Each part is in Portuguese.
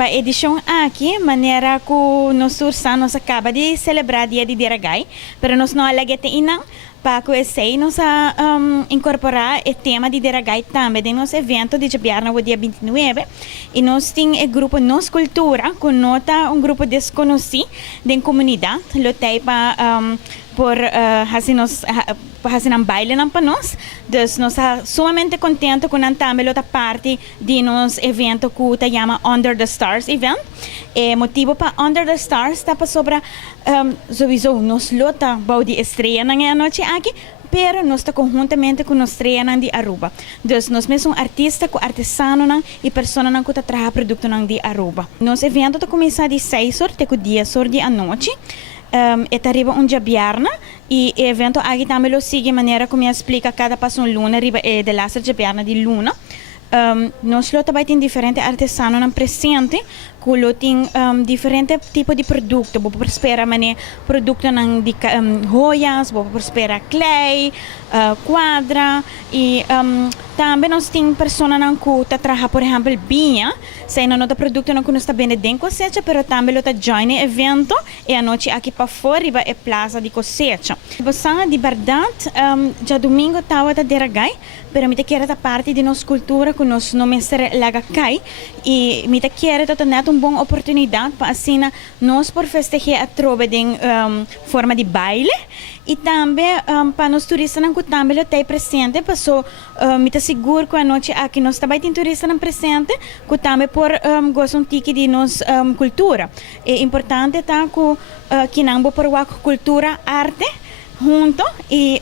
Para a edição aqui, maneira que nós nos acaba de celebrar Dia de Diragay, pero nós não alegete inang para que esse nós incorporar o tema de Diragay também em nosso evento de Jabiarna o dia 29 e nós temos o grupo Nos Cultura, que nota grupo desconhecido da comunidade, lotei para por fazer um baile para nós. Então, nós estamos sumamente contentes com também outra parte de nosso evento que se chama Under the Stars Event. O motivo para Under the Stars está sobre, sowieso, nós lota de estreia na noite aqui, pero nós está conjuntamente com nós estreia de Aruba. Então, nós mesmos artista, artesano e pessoa que está trabalhando produto de Aruba. Nosso evento está começando de 6 horas até 10 horas da noite. Arriba Jabiarna e o evento aqui também lo sigue maneira como explica cada passo luna arriba de laser Jabiarna de luna. Nós também tem diferentes artesanos no presente que tem diferentes tipos de produtos. Você pode esperar produtos de joias, você pode esperar clay, quadra e também nós temos pessoas que trabalham, por exemplo, vinha, se não tem produto que nós está vendendo em cosecha, mas também está join o evento e a noite aqui para fora é plaza de cosecha. Você de verdade, já domingo estava a Diragay, mas me quero a parte de nossa cultura que nós não mestre lagacai e me quero ter uma boa oportunidade para assim nós por festejar a trova de forma de baile e também para nós turistas que também têm presente, passou me seguro que a noite aqui nós também tem turistas presente que também por gostam de nossa cultura. É importante tá que não por cultura arte junto e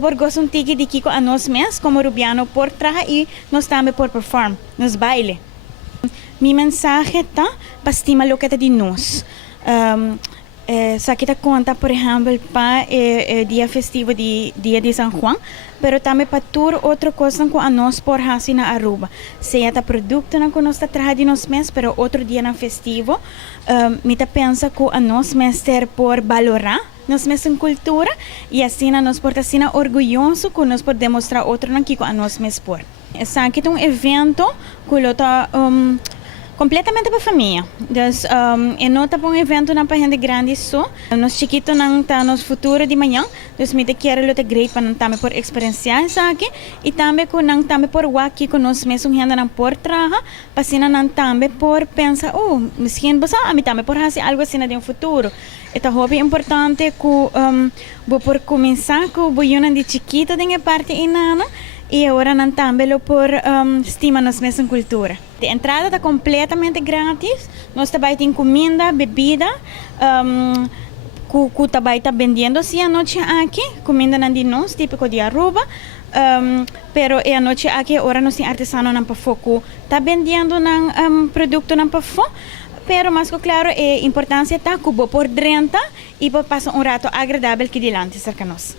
por gostam de que a nós mesmos como rubiano por trabalhar e nós também por perform nos baile. Mi mensagem tá para estimar o que é de nós. Sa kita conta, por exemplo, para o dia festivo de Dia de São João, pero também para toda outra coisa que a nós por fazer na Aruba. Seja tá produto que nós está trazendo de nós mesmos, pero outro dia na festivo, me tá pensa que a nós mesmos ter por valorar nós mesmos cultura e assim nós por assim orgulhoso que nós por demonstrar outro que a nós mesmos por. Essa aqui é evento que está completamente para a família. Então, não está um evento para gente grande só. Nós chiquitos não tá no futuro de manhã. Então, me quero lutar great para não também por experienciar isso aqui e também com não também por aqui com nós mesmos ainda não por trabalhar, para assim não também por pensar, misschien você a mim também por fazer algo assim no futuro. É hobby importante que vou por começar com o de chiquito de parte inana e agora não também por estima nas mesmas cultura. A entrada está completamente grátis. Nós também temos comida, bebida, que também está vendendo assim a noite aqui, comida de nós, típico de Aruba. Pero a noite aqui agora nós temos artesano na Pafo que está vendendo produto na Pafo. Pero mais que claro, a importância está que por 30 e por passar rato agradável aqui delante cerca nós.